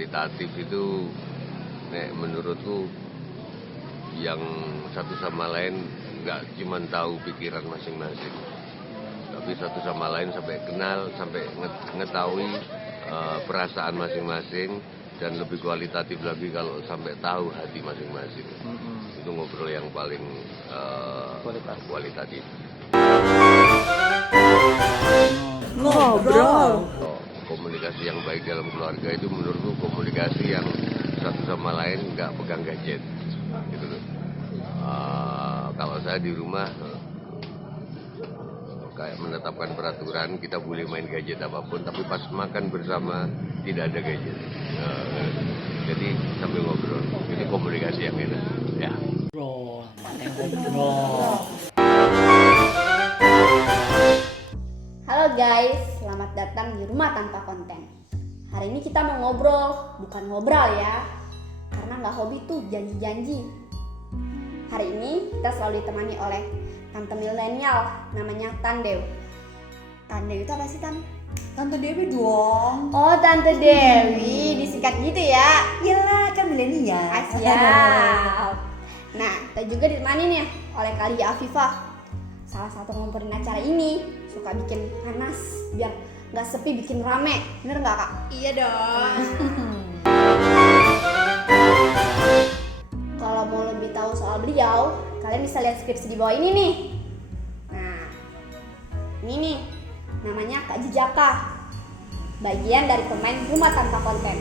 kualitatif itu menurutku yang satu sama lain nggak cuma tahu pikiran masing-masing, tapi satu sama lain sampai kenal, sampai mengetahui perasaan masing-masing, dan lebih kualitatif lagi kalau sampai tahu hati masing-masing. Itu ngobrol yang paling kualitatif. Ngobrol. Komunikasi yang baik dalam keluarga itu menurutku komunikasi yang satu sama lain nggak pegang gadget, gitu loh. Kalau saya di rumah kayak menetapkan peraturan kita boleh main gadget apapun, tapi pas makan bersama tidak ada gadget. Jadi sambil ngobrol, ini komunikasi yang enak. Ya. Halo guys, selamat datang di Rumah Tanpa Konten. Hari ini kita mau ngobrol, bukan ngobrol ya, karena nggak hobi tuh janji-janji. Hari ini kita selalu ditemani oleh tante milenial, namanya Tandew. Tandew itu apa sih, Tan? Tante Dewi dong. Oh, Tante Dewi, disingkat gitu ya? Iyalah, kan milenial. Siap. Nah, kita juga ditemani nih oleh Kalia Afifah, salah satu ngomporin acara ini. Suka bikin panas biar nggak sepi, bikin rame. Bener nggak, Kak? Iya dong. Kalau mau lebih tahu soal beliau, kalian bisa lihat skripsi di bawah ini nih. Nah, ini nih namanya Kak Jejaka, bagian dari pemain Rumah Tanpa Konten.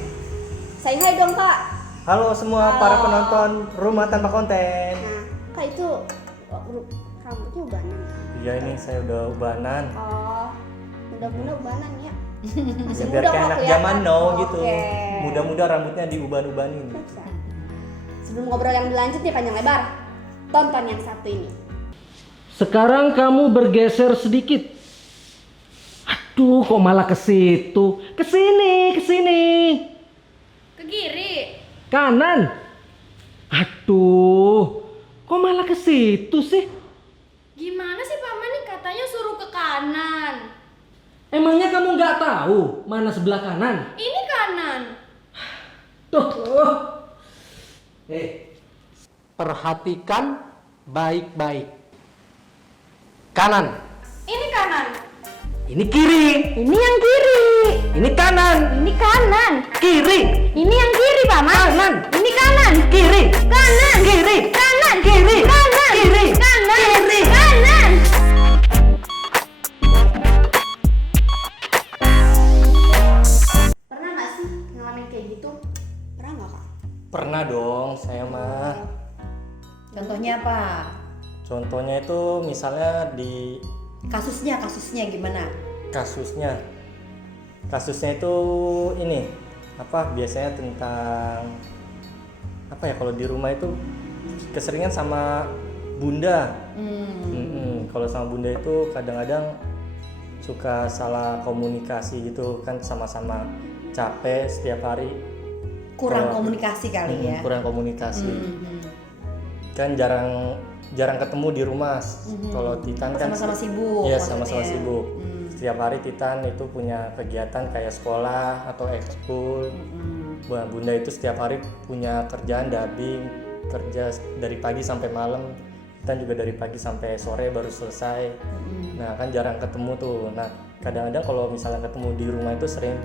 Say hi dong, Kak. Halo semua Halo. para penonton Rumah Tanpa Konten. Nah, Kak itu rambutnya ubanan. Iya, ini saya udah ubanan. Oh, mudah-mudah ubanan ya. Ya, biar muda kayak kok anak kelihatan. zaman now gitu. Oke. Muda-muda rambutnya diuban-ubanin. Sebelum ngobrol yang berlanjut nih panjang lebar, tonton yang satu ini. Sekarang kamu bergeser sedikit. Aduh, kok malah ke situ? Ke sini, ke sini. Ke kiri. Kanan. Aduh, kok malah ke situ sih? Gimana sih Paman nih, katanya suruh ke kanan. Emangnya kamu nggak tahu mana sebelah kanan? Ini kanan. Tuh. Perhatikan baik-baik. Kanan. Ini kanan. Ini kiri. Ini yang kiri. Ini kanan. Ini kanan. Kiri. Ini yang kiri, Paman. Kanan. Ini kanan. Kiri. Kanan. Kiri. Kanan. Kiri. Kanan. Kiri. Kanan. Kiri. Kanan. Pernah nggak sih ngalamin kayak gitu? Pernah nggak, Kak? Pernah dong saya mah. Contohnya apa? Contohnya itu misalnya di Kasusnya gimana? kasusnya itu ini apa, biasanya tentang apa ya, kalau di rumah itu keseringan sama bunda. Kalau sama bunda itu kadang-kadang suka salah komunikasi gitu kan, sama-sama capek setiap hari, Kurang Kalau- komunikasi kali ya. kurang komunikasi. Kan jarang ketemu di rumah. Kalau Titan kan Sama-sama sibuk. Iya, maksudnya. sama-sama sibuk. Setiap hari Titan itu punya kegiatan kayak sekolah atau ekskul. Bunda itu setiap hari punya kerjaan dubbing, kerja dari pagi sampai malam. Titan juga dari pagi sampai sore baru selesai. Nah, kan jarang ketemu tuh. Nah, kadang-kadang kalau misalnya ketemu di rumah itu sering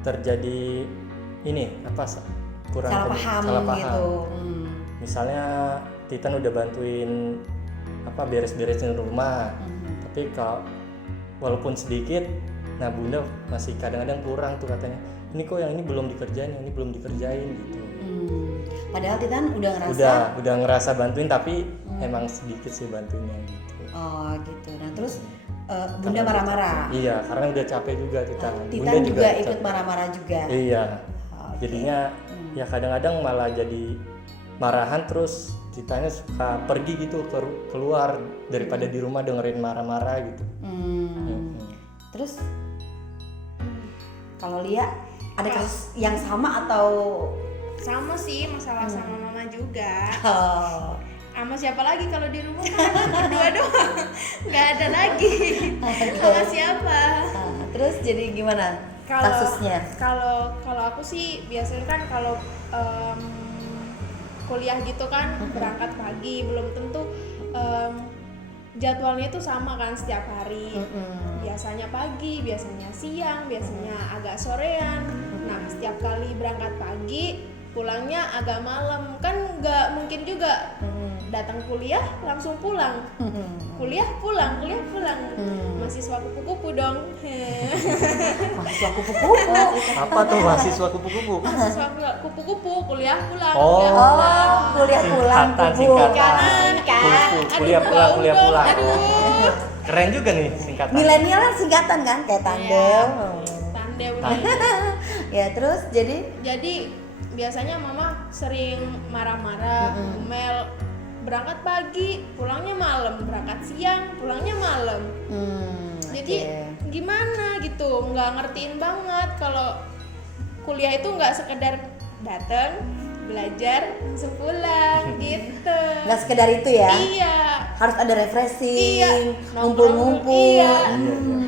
terjadi ini apa, Salah paham gitu. Misalnya Titan udah bantuin apa, beres-beresin rumah, tapi kalau walaupun sedikit, nah bunda masih kadang-kadang kurang tuh katanya, ini kok yang ini belum dikerjain, yang ini belum dikerjain gitu. Padahal Titan udah ngerasa. Udah ngerasa bantuin, tapi emang sedikit sih bantuinnya gitu. Oh gitu. Nah terus bunda marah-marah. Iya, karena udah capek juga Titan. Titan Bunda juga ikut capek. marah-marah juga. Iya. Oke. Jadinya ya kadang-kadang malah jadi marahan, terus Titannya suka pergi gitu keluar daripada di rumah dengerin marah-marah gitu. Terus kalau Lia ada kasus yang sama atau Sama sih, masalah sama mama juga. oh, Sama siapa lagi kalau di rumah kan berdua doang. Nggak ada lagi. Sama siapa? terus jadi gimana? kasusnya? Kalau aku sih biasanya kan kalau kuliah gitu kan berangkat pagi, belum tentu jadwalnya itu sama kan setiap hari. Biasanya pagi, biasanya siang, biasanya agak sorean. Nah, setiap kali berangkat pagi, pulangnya agak malam. Kan nggak mungkin juga datang kuliah langsung pulang. Kuliah pulang. Mahasiswa kupu-kupu dong. Mahasiswa kupu-kupu. Apa tuh mahasiswa kupu-kupu? Mahasiswa kupu-kupu, kuliah pulang. Oh. Kuliah pulang Singkatan. Kanan kan. Kupu, kuliah pulang, kuliah pulang. Aduh. Keren juga nih singkatan. Milenial kan singkatan kan kayak tandem. Tandem. Ya terus Jadi biasanya mama sering marah-marah, ngomel, berangkat pagi, pulangnya malam, berangkat siang, pulangnya malam. Jadi gimana gitu, nggak ngertiin banget kalau kuliah itu nggak sekedar datang, belajar, langsung pulang gitu. nggak sekedar itu ya. Iya. Harus ada refreshing, Iya. ngumpul-ngumpul. Iya.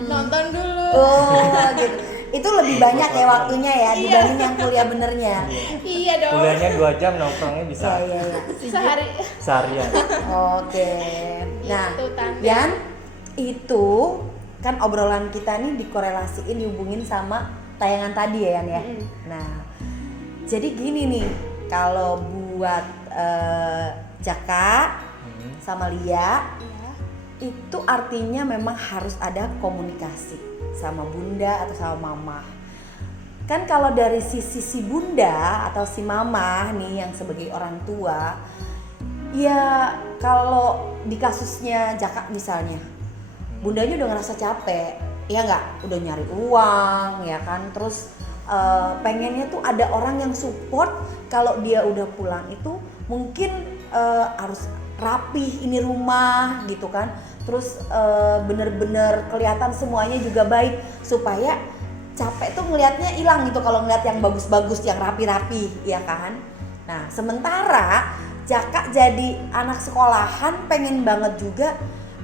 Nonton dulu. Oh gitu. Itu lebih banyak ya waktunya ya dibanding yang kuliah benernya. Iya dong. Kuliahnya 2 jam, nongkrongnya bisa Iya. Sehari. seharian. Oke. Nah, Gitu, Tante. Yan, itu kan obrolan kita nih dikorelasiin, dihubungin sama tayangan tadi ya Yan ya. Nah, jadi gini nih, kalau buat Jaka sama Lia, itu artinya memang harus ada komunikasi sama bunda atau sama mama. Kan kalau dari sisi si bunda atau si mama nih yang sebagai orang tua, ya kalau di kasusnya Jaka misalnya, bundanya udah ngerasa capek, ya nggak, udah nyari uang, ya kan, terus pengennya tuh ada orang yang support kalau dia udah pulang itu mungkin harus rapih ini rumah gitu kan, terus bener-bener kelihatan semuanya juga baik supaya capek tuh ngelihatnya hilang gitu kalau ngeliat yang bagus-bagus, yang rapi-rapi, ya kan. Nah sementara Jaka jadi anak sekolahan pengen banget juga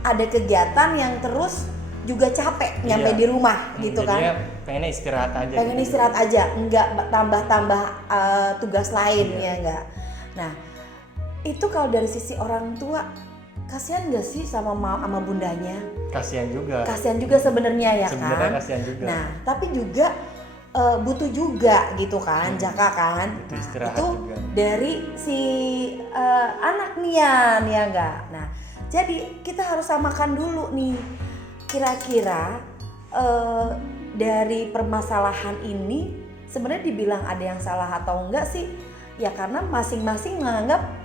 ada kegiatan yang terus juga capek nyampe di rumah gitu kan. Jadinya pengennya istirahat aja. Pengen gitu. istirahat aja, enggak tambah-tambah tugas lain ya enggak. Nah itu kalau dari sisi orang tua kasihan gak sih sama bundanya? Kasihan juga. Kasihan juga sebenarnya ya Sebenarnya kan. kasihan juga. Nah tapi juga butuh juga gitu kan, Jaka kan. Butuh Nah, istirahat itu juga. dari si anak Nian ya enggak. Nah jadi kita harus samakan dulu nih. Kira-kira dari permasalahan ini sebenarnya dibilang ada yang salah atau enggak sih? Ya karena masing-masing menganggap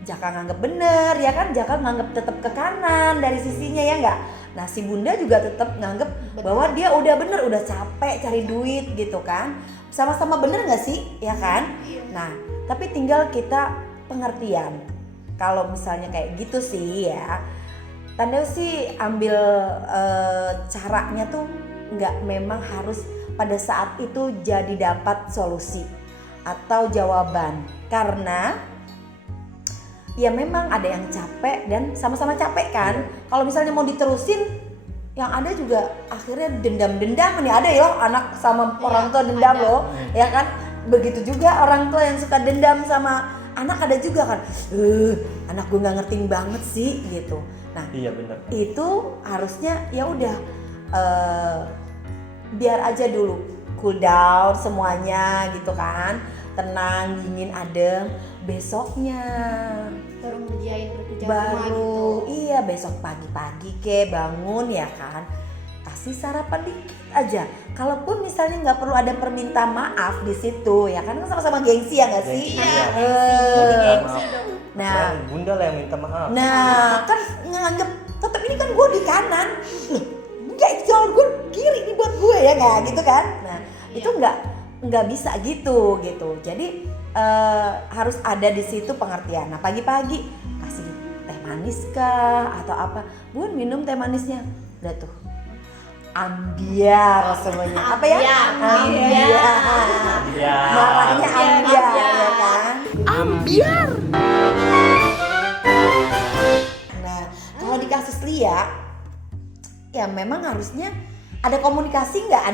Jaka nganggap bener ya kan, Jaka nganggap tetap ke kanan dari sisinya ya enggak. Nah si bunda juga tetap nganggap bahwa dia udah bener, udah capek cari duit gitu kan. Sama-sama bener nggak sih ya kan? Nah tapi tinggal kita pengertian. Kalau misalnya kayak gitu sih ya, Tanda sih ambil caranya tuh nggak memang harus pada saat itu jadi dapat solusi atau jawaban, karena ya memang ada yang capek dan sama-sama capek kan. Kalau misalnya mau diterusin, yang ada juga akhirnya dendam-dendam nih, ada ya anak sama orang tua dendam ada. loh, ya kan. Begitu juga orang tua yang suka dendam sama anak, ada juga kan. Anak gue nggak ngertiin banget sih gitu. Nah, Iya benar. itu harusnya ya udah biar aja dulu cool down semuanya gitu kan, tenang, dingin, adem. Besoknya baru ngerjain kerja rumah gitu. baru iya besok pagi-pagi bangun ya kan, kasih sarapan dikit aja. Kalaupun misalnya nggak perlu ada permintaan maaf di situ ya kan sama-sama gengsi ya nggak sih? Gengsi, iya. Nah, Bunda lah yang minta maaf. nah kan nganggep tetap ini kan gue di kanan, loh enggak itu jalur gue kiri nih buat gue ya nggak gitu kan. Nah itu nggak bisa gitu. Jadi harus ada di situ pengertian. Nah pagi-pagi kasih teh manis kah atau apa, Bun minum teh manisnya, udah tuh ambiar semuanya. Apa ya? Ambiar. Iya. Marahnya ambiar ya kan. Nah, kalau di kasus Lia, ya memang harusnya Ada komunikasi nggak?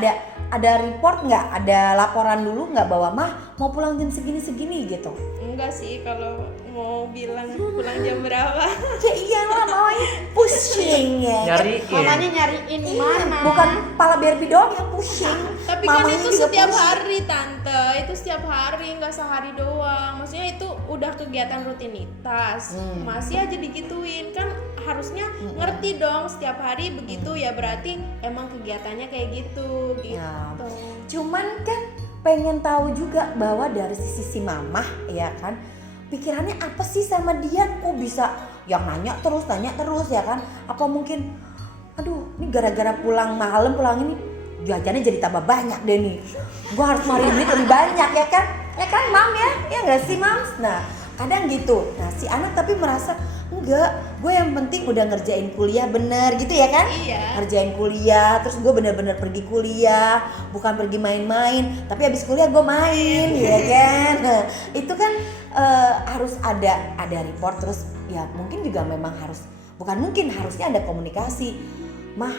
Ada report nggak? Ada laporan dulu nggak bahwa mah mau pulang jam segini gitu? Enggak sih, kalau mau bilang pulang jam berapa. Ya iyalah, mamanya pushing ya. Nyariin. Mamanya nyariin mana? Bukan kepala Barbie doang yang pushing. Tapi kan Mamanya itu juga setiap pushing. hari tante, itu setiap hari, nggak sehari doang. Maksudnya itu udah kegiatan rutinitas, masih aja digituin. Kan harusnya ngerti dong, setiap hari begitu ya berarti emang kegiatannya kayak gitu gitu. Ya. Cuman kan pengen tahu juga bahwa dari sisi mamah ya kan, pikirannya apa sih sama dia, kok bisa yang nanya terus ya kan? Apa mungkin aduh ini gara-gara pulang malam, pulang ini jajannya jadi tambah banyak deh nih, gua harus ngeluarin duit lebih banyak ya kan mam ya nggak sih mams? Nah kadang gitu, nah si anak tapi merasa enggak, gue yang penting udah ngerjain kuliah bener gitu ya kan? Iya. Ngerjain kuliah, terus gue bener-bener pergi kuliah, bukan pergi main-main, tapi habis kuliah gue main, ya kan? Nah, itu kan harus ada report, terus ya mungkin juga memang harusnya ada komunikasi. Mah,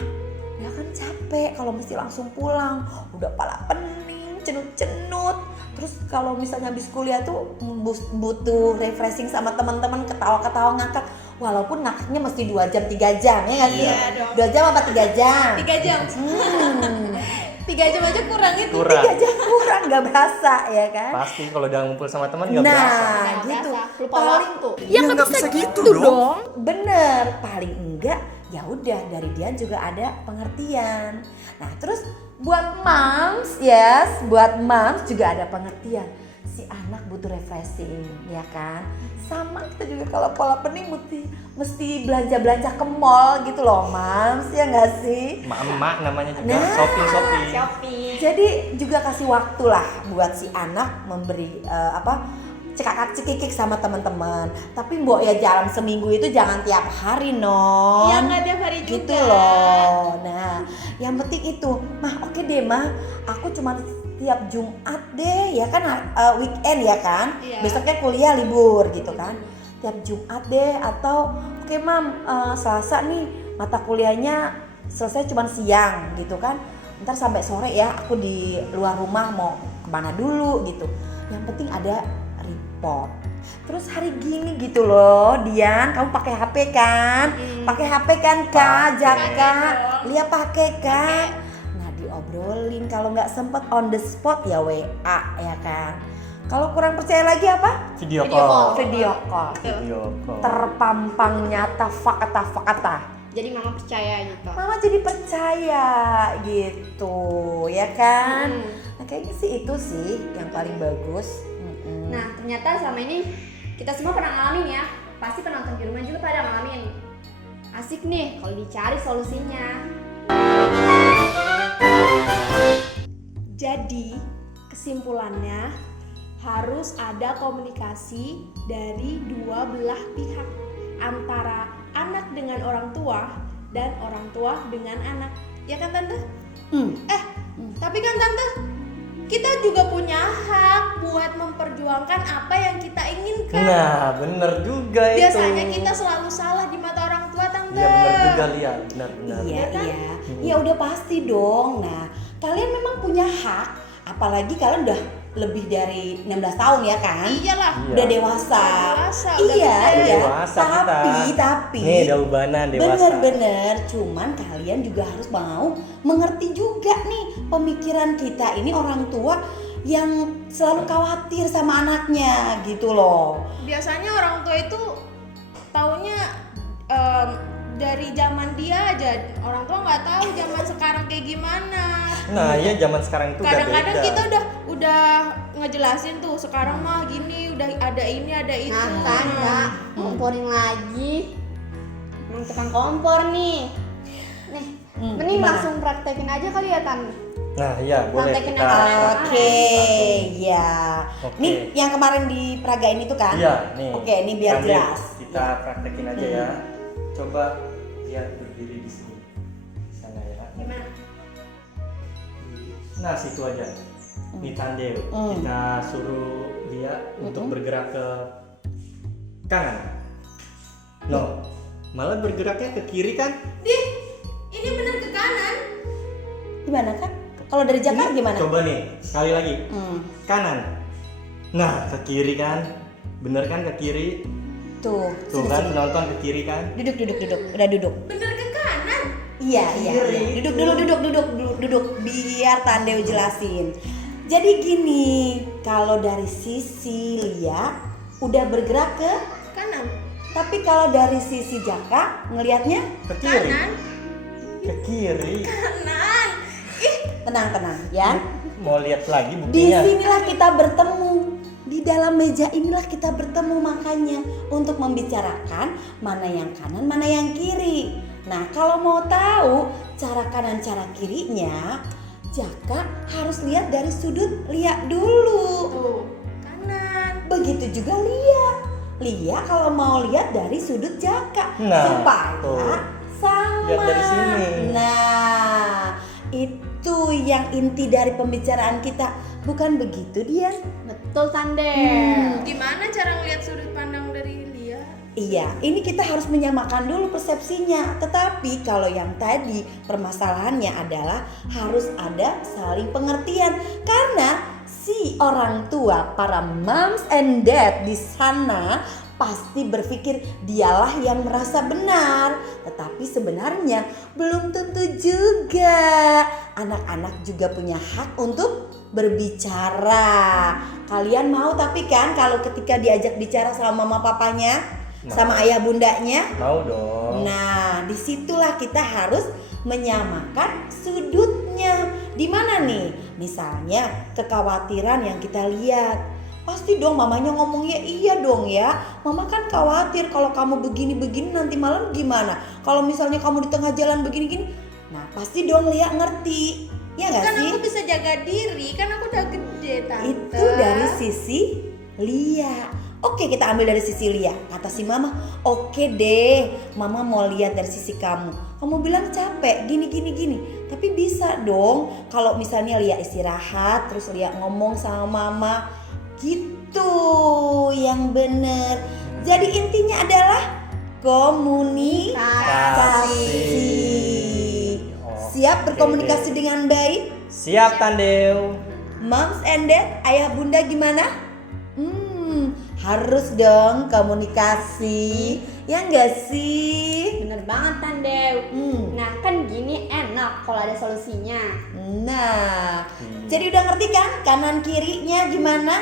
ya kan capek kalau mesti langsung pulang, udah pala pening, cenut-cenut. Terus kalau misalnya habis kuliah tuh butuh refreshing sama teman-teman, ketawa-ketawa ngakak. Walaupun ngakaknya mesti 2 jam 3 jam ya nggak sih? Iya dong. 2 jam apa 3 jam? 3 jam. 3 jam aja kurang itu. Kurang. 3 jam kurang nggak berasa ya kan? Pasti kalau udah ngumpul sama teman nggak berasa. Nah gitu. Lupa Paling waktu. Ya nggak bisa gitu dong. bener, paling enggak ya udah dari dia juga ada pengertian. Nah terus buat moms juga ada pengertian, si anak butuh refreshing ya kan, sama kita juga kalau pola pening mesti belanja ke mall gitu loh moms, ya nggak sih? Emak-emak namanya juga Nah. shopping. Jadi juga kasih waktu lah buat si anak memberi cekakak-cekikik sama teman-teman. Tapi mbok ya jalan seminggu itu jangan tiap hari non. Iya nggak tiap hari juga. Gitu loh. Nah, yang penting itu, mah oke deh mah, aku cuma tiap Jumat deh, ya kan weekend ya kan. Iya. Besoknya kuliah libur gitu kan. Tiap Jumat deh atau oke mam, Selasa nih mata kuliahnya selesai cuma siang gitu kan. Ntar sampai sore ya aku di luar rumah mau kemana dulu gitu. Yang penting ada report. Terus hari gini gitu loh, Dian, kamu pakai HP kan? Pakai HP kan Kak, Jaka? Lia pakai kan? Nah diobrolin, kalau nggak sempet on the spot ya WA ya kan? Kalau kurang percaya lagi apa? Video call. Video call. Terpampang nyata fakta. Jadi mama percaya gitu. Mama jadi percaya gitu, ya kan? Nah kayaknya sih itu sih yang paling bagus. Nah ternyata selama ini kita semua pernah ngalamin ya. Pasti penonton di rumah juga pada ngalamin. Asik nih kalau dicari solusinya. Jadi kesimpulannya harus ada komunikasi dari dua belah pihak, antara anak dengan orang tua dan orang tua dengan anak. Ya kan tante? Tapi kan tante, kita juga punya hak buat memperjuangkan apa yang kita inginkan. Nah, bener juga itu. Biasanya kita selalu salah di mata orang tua, tante. Iya bener juga Lia, benar. Iya, kan? iya. Ya udah pasti dong. Nah, kalian memang punya hak, apalagi kalian udah lebih dari 16 tahun ya kan? Iyalah. Iya. Udah dewasa. Udah Iya, gede. iya. Dewasa Tapi Nih, udah ubanan dewasa. bener-bener, cuman kalian juga harus mau mengerti juga nih pemikiran kita ini orang tua yang selalu khawatir sama anaknya gitu loh. Biasanya orang tua itu taunya dari zaman dia aja, orang tua nggak tahu zaman sekarang kayak gimana. Nah, iya zaman sekarang itu udah Kadang-kadang beda. kita udah ngejelasin tuh sekarang mah gini, udah ada ini ada itu. Nah kan Kak, komporin lagi. Emang tukang kompor nih. Nih, mending gimana? langsung praktekin aja kali ya Tan. Nah, iya boleh Praktekin kita. yang kemarin. Oke, ya. Oke. Nih yang kemarin diperagain itu kan? Iya, nih. Oke, ini biar Sambil jelas. Kita praktekin aja ya. Coba lihat berdiri di sini. Di sana ya. Gimana? Nah, situ aja. Di tandem. Kita suruh dia untuk bergerak ke kanan. No. Malah bergeraknya ke kiri kan? Dih, ini bener ke kanan. Gimana Kak? Kalau dari Jaka gimana? Coba nih, sekali lagi. Kanan. Nah, ke kiri kan? Bener kan ke kiri? Tuh, Tuh sini, kan sini. penonton ke kiri kan? Duduk. Udah duduk. Bener ke kanan. Iya. Duduk dulu. Biar Tandeo jelasin. Jadi gini, kalau dari sisi Lia udah bergerak ke, Kanan. tapi kalau dari sisi Jaka ngelihatnya Ke kiri. Kanan. Ke kiri. Kanan. tenang ya. Mau lihat lagi Di buktinya. sinilah kita bertemu. Di dalam meja inilah kita bertemu makanya untuk membicarakan mana yang kanan, mana yang kiri. Nah, kalau mau tahu cara kanan, cara kirinya, Jaka harus lihat dari sudut Lia dulu. Tuh. Kanan. Begitu juga Lia kalau mau lihat dari sudut Jaka Nah, supaya tuh. sama. Lihat dari sini. Nah, itu yang inti dari pembicaraan kita, bukan begitu Dian? Betul Tandeo. Gimana cara ngeliat sudut pandang dari Lia? Iya, ini kita harus menyamakan dulu persepsinya. Tetapi kalau yang tadi permasalahannya adalah harus ada saling pengertian. Karena si orang tua, para moms and dad di sana pasti berpikir dialah yang merasa benar. Tetapi sebenarnya belum tentu juga. Anak-anak juga punya hak untuk berbicara. Kalian mau tapi kan kalau ketika diajak bicara sama mama papanya, sama ayah bundanya? Mau dong. Nah, disitulah kita harus menyamakan sudutnya. Di mana nih? Misalnya kekhawatiran yang kita lihat. Pasti dong mamanya ngomongnya iya dong ya. Mama kan khawatir kalau kamu begini-begini nanti malam gimana? Kalau misalnya kamu di tengah jalan begini-gini. Nah, pasti dong Lia ngerti. Ya nggak Kan sih? aku bisa jaga diri, kan aku udah gede tante. Itu dari sisi Lia. Oke, kita ambil dari sisi Lia. Kata si mama, oke deh, mama mau lihat dari sisi kamu. Kamu bilang capek, gini. Tapi bisa dong kalau misalnya Lia istirahat, terus Lia ngomong sama mama. Gitu yang bener. Jadi intinya adalah komunikasi. Siap berkomunikasi dengan baik? Siap Tandeo. Moms and dad, ayah bunda gimana? Harus dong komunikasi. Ya enggak sih? Bener banget Tandeo. Nah kan gini enak kalau ada solusinya. Nah, jadi udah ngerti kan kanan kirinya gimana?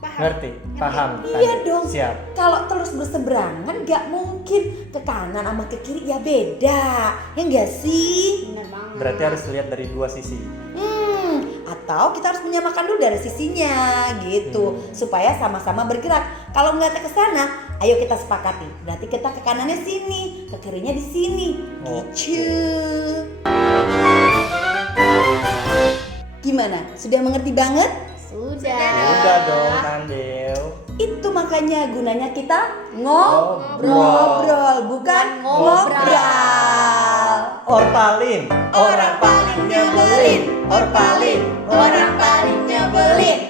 Ngerti? Paham? Iya Tandeo? dong. Siap. Kalau terus berseberangan gak mungkin ke kanan sama ke kiri ya beda. Ya enggak sih? Bener banget. Berarti harus lihat dari dua sisi. Atau kita harus menyamakan dulu dari sisinya gitu supaya sama-sama bergerak. Kalau nggak ke sana, ayo kita sepakati. Berarti kita ke kanannya sini, ke kirinya di sini. Gitu. Gimana? Sudah mengerti banget? Udah dong Tandeo. Itu makanya gunanya kita ngobrol, bukan ngobrol. Orpalin, orang paling nyebelin. Orpalin, orang paling nyebelin.